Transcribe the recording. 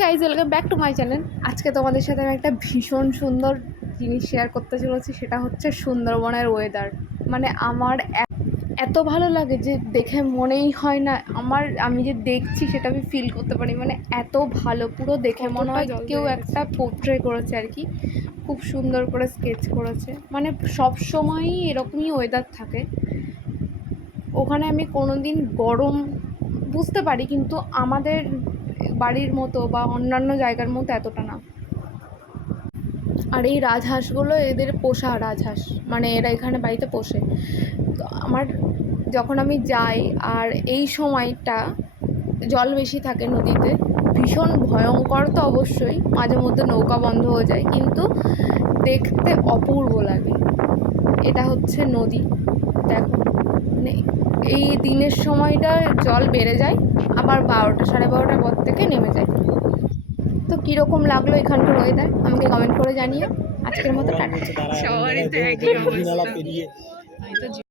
Guys, welcome back to my channel. আজকে তোমাদের সাথে আমি একটা ভীষণ সুন্দর জিনিস শেয়ার করতে চলেছি, সেটা হচ্ছে সুন্দরবনের ওয়েদার। মানে আমার এত ভালো লাগে যে দেখে মনেই হয় না আমি যে দেখছি সেটা আমি ফিল করতে পারি। মানে এত ভালো, পুরো দেখে মনে হয় কেউ একটা পোর্ট্রে করেছে আর কি, খুব সুন্দর করে স্কেচ করেছে। মানে সব সময়ই এরকমই ওয়েদার থাকে ওখানে। আমি কোনো দিন গরম বুঝতে পারি, কিন্তু আমাদের বাড়ির মতো বা অন্যান্য জায়গার মতো এতটা না। আর এই রাজহাঁসগুলো এদের পোষা রাজহাঁস, মানে এরা এখানে বাড়িতে পোষে। তো যখন আমি যাই আর এই সময়টা জল বেশি থাকে নদীতে, ভীষণ ভয়ঙ্কর তো অবশ্যই, মাঝে মধ্যে নৌকা বন্ধ হয়ে যায়, কিন্তু দেখতে অপূর্ব লাগে। এটা হচ্ছে নদী, দেখো। মানে এই দিনের সময়টা জল বেড়ে যায়, আবার 12টা 12:30টার পর থেকে নেমে যায়। তো কীরকম লাগলো এখানকার ওয়েদার আমাকে কমেন্ট করে জানিও। আজকের মতো টাটা। সবারই তো একই অবস্থা।